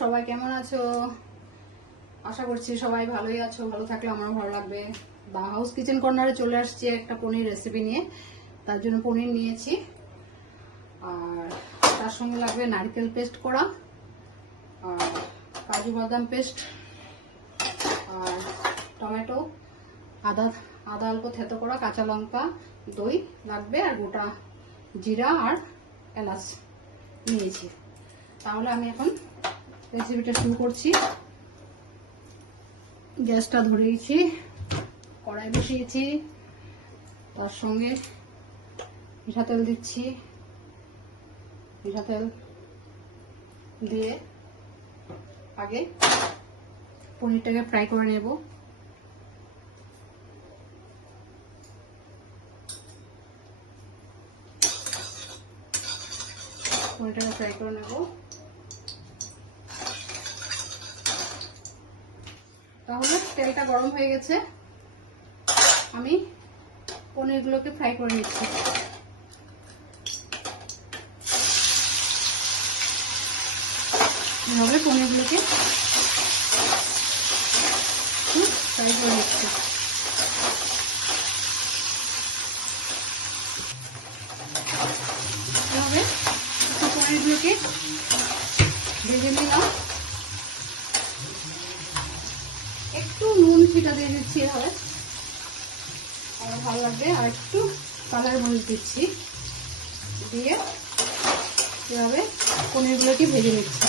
সবাই কেমন আছো? আশা করছি সবাই ভালোই আছো। ভালো থাকলে আমারও ভালো লাগবে। দা হাউস কিচেন কর্নারে চলে আসছি একটা পনির রেসিপি নিয়ে। তার জন্য পনির নিয়েছি, আর তার সঙ্গে লাগবে নারকেল পেস্ট করা, আর কাজু বাদাম পেস্ট, আর টমেটো, আদা অল্প থেতো করা, কাঁচা লঙ্কা, দই লাগবে, আর গোটা জিরা আর এলাচ নিয়েছি। তাহলে আমি এখন রেসিপিটা শুরু করছি। গ্যাসটা ধরিয়েছি, কড়াই বসিয়েছি, তার সঙ্গে মিঠা তেল দিচ্ছি। মিঠা তেল দিয়ে আগে পনিরটাকে ফ্রাই করে নেব। পনিরটাকে ফ্রাই করে নেব। তাহলে তেলটা গরম হয়ে গেছে, আমি পনিরগুলোকে ফ্রাই করে নিচ্ছি। এভাবে পনিরগুলোকে ফ্রাই করে নিচ্ছি। এভাবে পনিরগুলোকে ভেজে নিলাম। একটু নুন ছিটা দিয়ে দিচ্ছি, এভাবে আমার ভালো লাগবে। আর একটু কালার মরিচ দিচ্ছি, দিয়ে এভাবে পনিরগুলোকে ভেজে নিচ্ছি।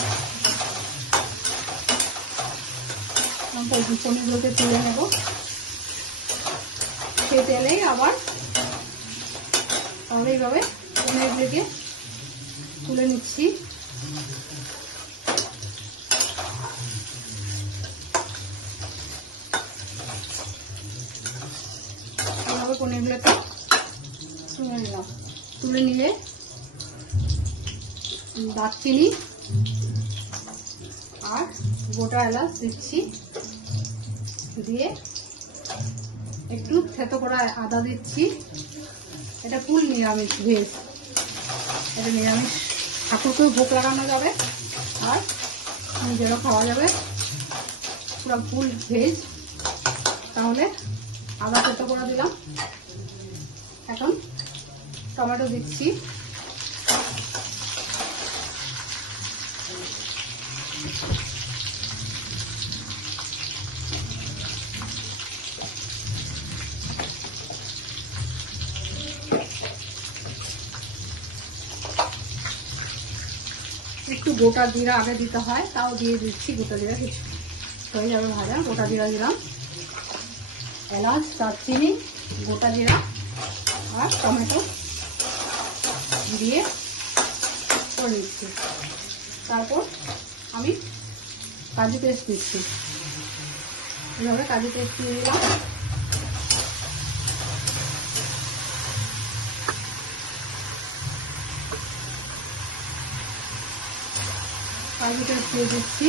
পনিরগুলোকে তুলে নেব। সেই তেলেই আবার তাহলে এইভাবে পনিরগুলোকে তুলে নিচ্ছি। এইভাবে পনিরগুলোকে তুলে নিলাম। তুলে নিয়ে দারচিনি আর গোটা এলাচ দিচ্ছি, দিয়ে একটু থেতো করা আদা দিচ্ছি। এটা ফুল নিরামিষ ভেজ, এটা নিরামিষ ঠাকুরকেও ভোগ লাগানো যাবে আর নিজেরও খাওয়া যাবে, পুরো ফুল ভেজ। তাহলে আদা থেতো করে দিলাম। এখন টমেটো দিচ্ছি, একটু গোটা জিরা আগে দিতে হয়, তাও দিয়ে দিচ্ছি। গোটা জিরা কিছু হয়ে যাবে ভাজা। গোটা জিরা দিলাম, এলাচ, দারচিনি, গোটা জিরা আর টমেটো দিয়ে করে দিচ্ছি। তারপর আমি কাজু পেস্ট দিচ্ছি। এভাবে কাজু পেস্ট দিয়ে দিলাম। কাজু পেস্ট দিয়ে দিচ্ছি,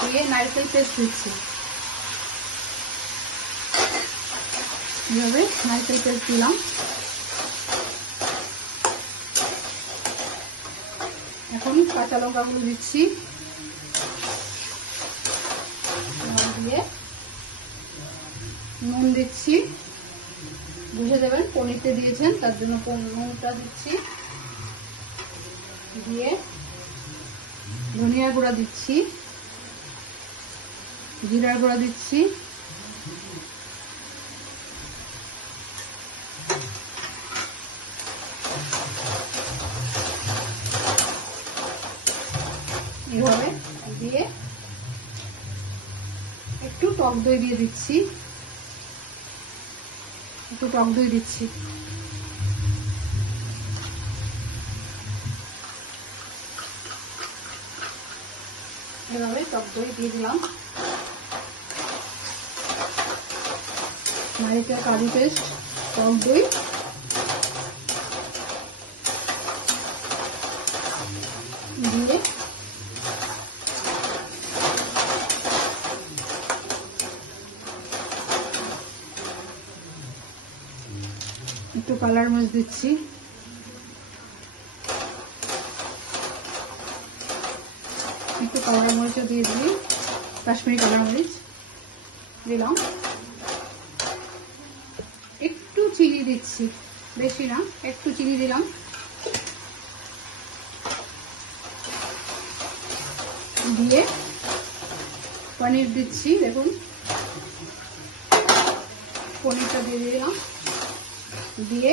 দিয়ে নারকেল পেস্ট দিচ্ছি। এভাবে নারকেল পেস্ট দিলাম। এখন কাঁচা লঙ্কাগুলো দিচ্ছি, দিয়ে নুন দিচ্ছি। বুঝে দেবেন পনিরতে দিয়েছেন, তার জন্য নুনটা দিচ্ছি। দিয়ে ধনিয়া গুঁড়া দিচ্ছি, জিরার গুঁড়া দিচ্ছি, এভাবে দিয়ে একটু টক দই দিয়ে দিচ্ছি। একটু টক দই দিচ্ছি। এভাবে টক দই দিয়ে দিলাম। নারকেল, কাজু পেস্ট, টক দই, দিয়ে একটু কালার মরিচ দিচ্ছি। একটু কালো মরিচও দিয়ে দিই, কাশ্মীরি কালো মরিচ দিলাম, একটু চিনি দিচ্ছি, বেশি না, একটু চিনি দিলাম, দিয়ে পনির দিচ্ছি। দেখুন পনিরটা দিয়ে দিলাম, দিয়ে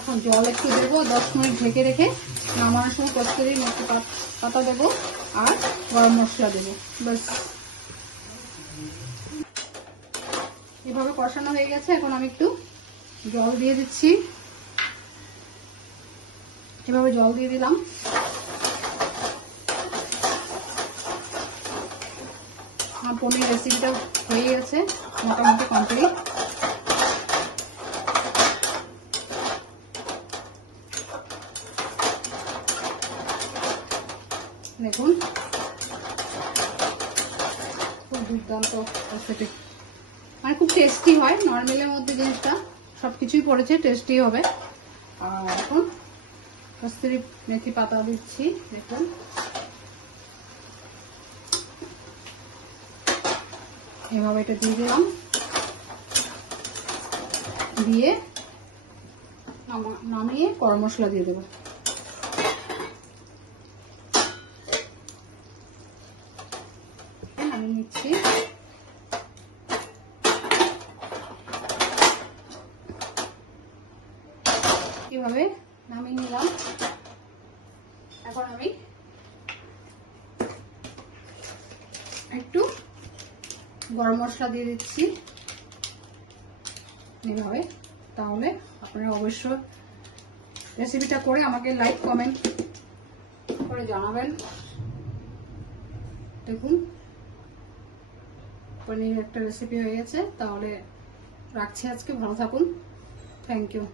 এখন জল একটু দেবো, 10 মিনিট ঢেকে রেখে নামানোর সময় কস্তুরি মেথি পাতা দেবো আর গরম মশলা দেবো, ব্যাস। এভাবে কষানো হয়ে গেছে। এখন আমি একটু জল দিয়ে দিচ্ছি, এভাবে জল দিয়ে দিলাম। আমার পনির রেসিপিটা হয়ে গেছে মোটামুটি কমপ্লিট। দেখুন খুব দুর্দান্ত রেসিপি, মানে খুব টেস্টি হয়। নর্মালের মধ্যে জিনিসটা সবকিছুই পড়েছে, টেস্টি হবে। আর এখন কস্তুরি মেথি পাতা দিচ্ছি, দেখুন এভাবে এটা দিয়ে দিলাম, দিয়ে নামিয়ে গরম মশলা দিয়ে দেবো। আমি নিচ্ছি, এভাবে নামিয়ে নিলাম। এখন আমি একটু গরম মশলা দিয়ে দিচ্ছি এভাবে। তাহলে আপনারা অবশ্যই রেসিপিটা করে আমাকে লাইক কমেন্ট করে জানাবেন। দেখুন পনির একটা রেসিপি হয়ে গেছে। তাহলে রাখছি আজকে, ভালো থাকুন, থ্যাংক ইউ।